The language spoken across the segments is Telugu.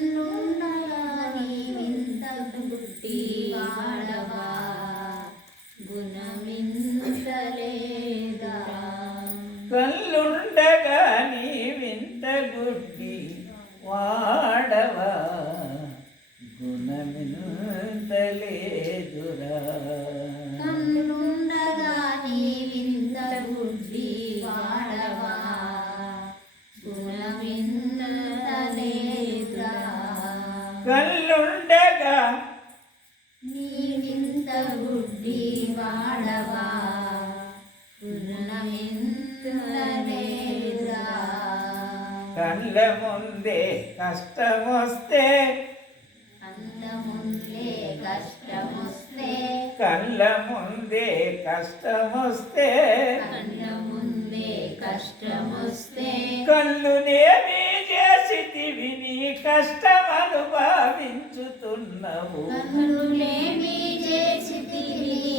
కన్నుండగా నీవింత బుద్ధి వాడవా కళ్ళ ముందే కష్టమొస్తే కళ్ళ ముందే కష్టమొస్తే కళ్ళ ముందే కష్టమొస్తే. కళ్ళునేమి చేసితివి నీ కష్టమను భావించుతున్నవు కన్నులేమి చేసి తిరిగి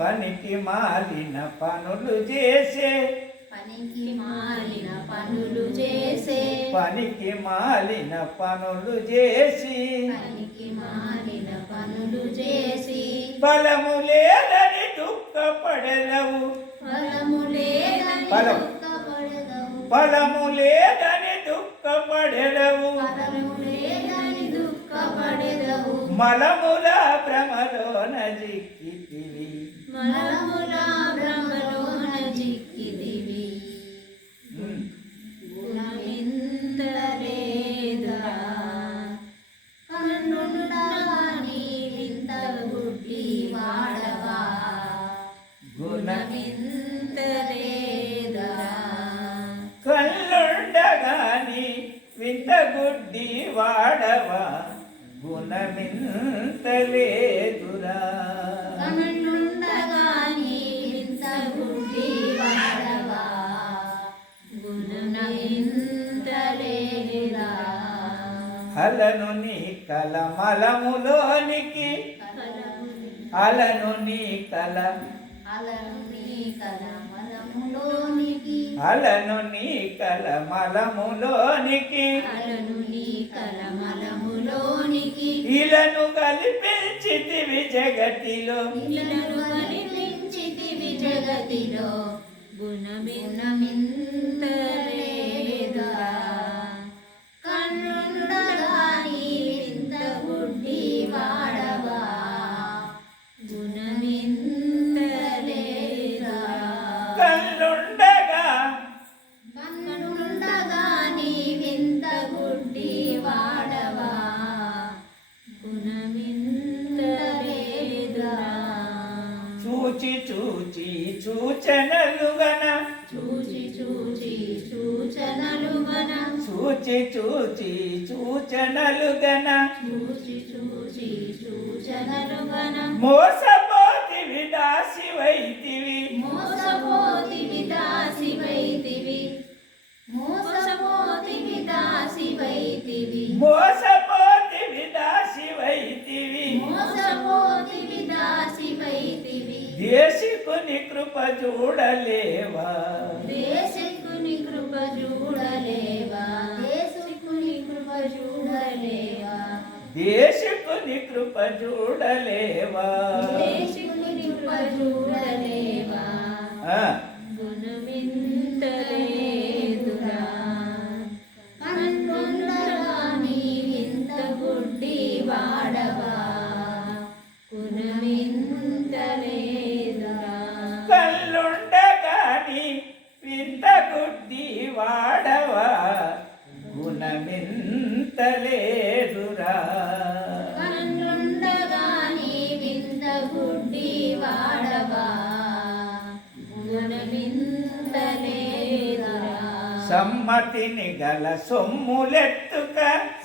పనికి మాలిన పనులు చేసే. పనికి మాలిన పనులు చేసే. పనికి మాలిన పనులు చేసి. పనికి మాలిన పనులు చేసి. బలము లేదని దుఃఖపడలవు ఫలము లేదని బలము లేదని దుఃఖపడలవు ఫలము లేదని దుఃఖపడదవు. మలముల భ్రమలోన జిక్కితివి మలముల భ్రమలోన జిక్కిదివి ఉమ్. అలను నీ కలమలములోనికి అలను నీ కల అలను నీ కలమలములోనికి. నీ కలమలములోనికి. ఇలను కల్పించితివి జగతిలో. ఇలను కనిపించితివి జగతిలో. గుణమింతలేదా చూచి చూచి సూచనలుగన చూచి చూచి సూచనలు గన. మోసపోతివి దాసివైతివి. మోసపోతివి దాసివైతివి. మోసపోతివి దాసివైతివి. మోసపోతివి దాసివైతివి. మోసపోతివి దాసివైతివి. దేశికుని కృప చూడలేవా. దేశకుని కృప చూడలేవా దేశకుని కృప చూడలేవా దేశకుని కృప చూడలేవా దేశకుని కృప చూడలేవా గుడ్డి వాడవా? సమ్మతిని గల సొమ్ములెత్తుక.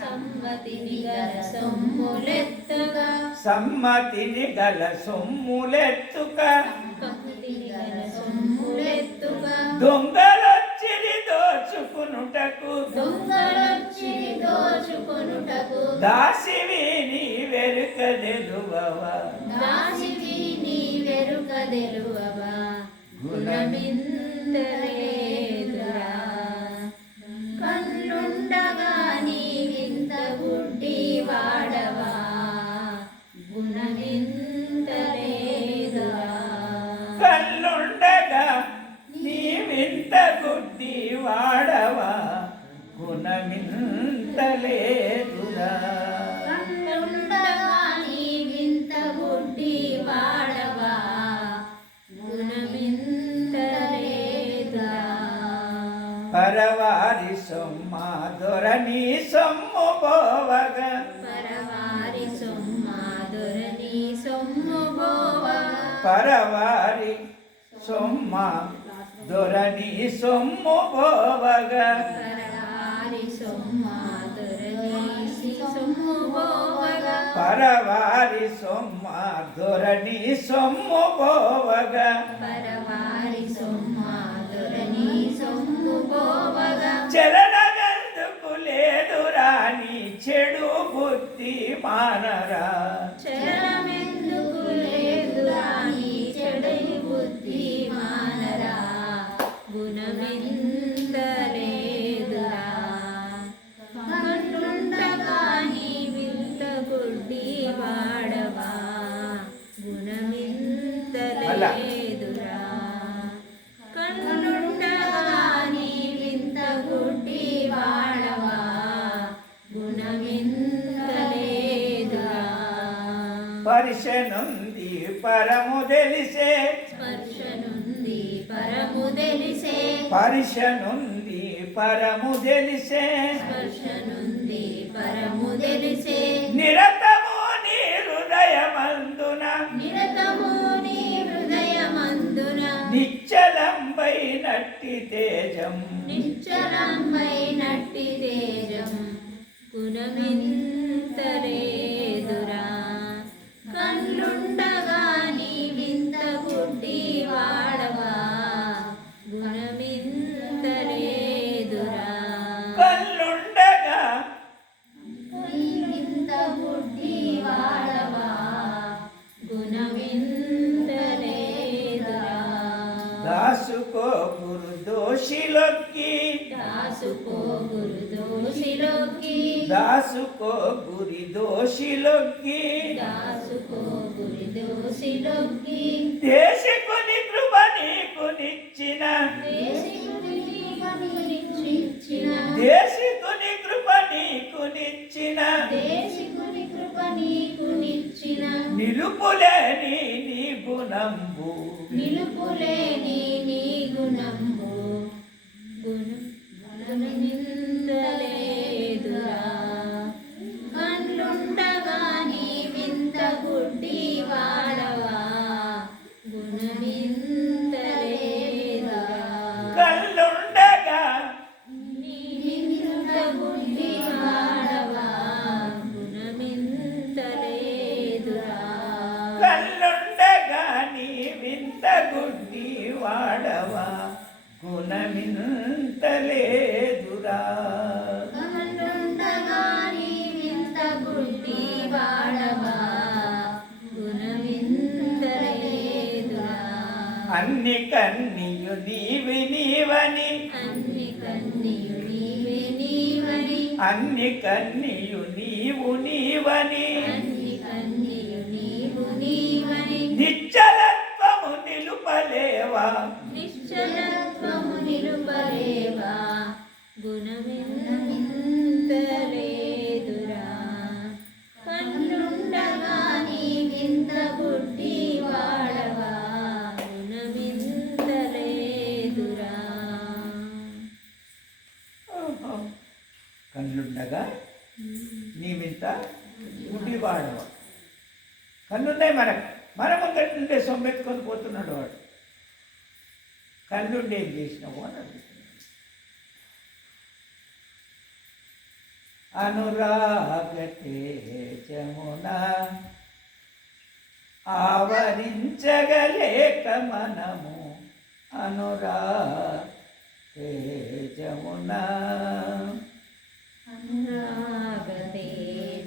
సమ్మతిని గల సొమ్ములెత్తుక. సమ్మతిని గల సొమ్ములెత్తుక. దొంగలొచ్చిని దోచుకునుటకు. దొంగలొచ్చిని దోచుకునుటకు. దాసి వెరుక తెలువవా గుణమిందలేదురా కన్నుండగా నీ వింత గుడ్డి వాడవా. గుణమిందలేదురా కళ్ళుండగా నీ వింత గుడ్డి వాడవా. గుణమింతలేదురా పరవారి సొమ్మ దొరని సొమ్ము పోవగా. పరవారి సొమ్మాదురని సొమ్ము బోవా పరవారి సొమ్మ దొరని సొమ్ము పోవగా. పరవారి సొమ్మాదురని సొమ్ము బోవగా పరవారి సొమ్మ దొరని సొమ్ము పోవగా. పరవారి సొమ్మాదురని చరణగందుకు లేదు రాని చెడు బుద్ధి మానరా. చరణమెందుకు లేదురా నీ పరిశనుంది పరము తెలిసే స్పర్శనుంది పరము తెలిసే పరిశనుంది పరము తెలిసే స్పర్శనుంది పరము తెలిసే నిరతము నీ హృదయమందున. నిరతము నీ హృదయమందున. నిశ్చలంబైనట్టి తేజం. నిశ్చలమైనట్టి తేజం. గుణమింతలేదురా దోషిలోకి. దాసుకో గురి దోషిలొక్కి దాసుకో గురి దోషిలోకి. అన్ని కన్నియు నీవి నీవని. అన్ని కన్నీయు నీవే నీవని. అన్ని కన్నియు నీవు నీవని. కళ్ళుండగా నీవింత గుడ్డివాడు కళ్ళున్నాయి మనకు. మన ముందటి నుండే సొమ్మెత్తుకొని పోతున్నాడు వాడు. కళ్ళుండి ఏం చేసినావు అని అడుగుతున్నాడు. జమున ఆవరించగలేక మనము అనురాగే జమున అనురాగతే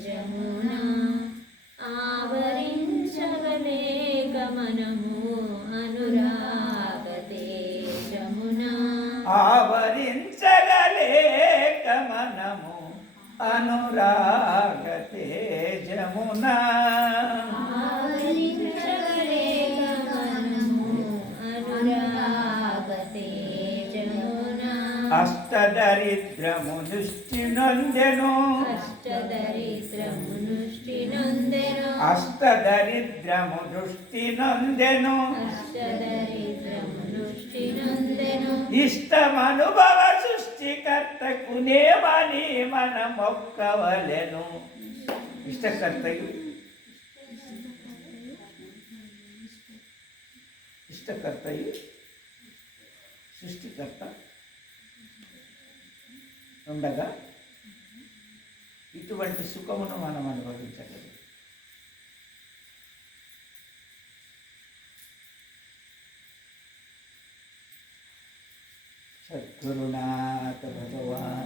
జమునా ఆవరించగలే గమనము అనురాగతే జమునా ఆవరించగలేక మనము అనురాగతే జమున అష్టదరిద్రము దృష్టి నొందెను అష్టదరిద్రము నృష్టి నొందెను అష్టదరిద్రము దృష్టి నొందెను అష్టదరిద్రము నృష్టి నొందెను ఇష్టమనుభవ సృష్టికర్తకు నేమని మన మొక్కవలెను ఇష్టకర్తయు ఇష్టకర్తయు సృష్టికర్త. ఉండగా ఇటువంటి సుఖమును మనం అనుభవించగలం సద్గురునాథ భగవాన్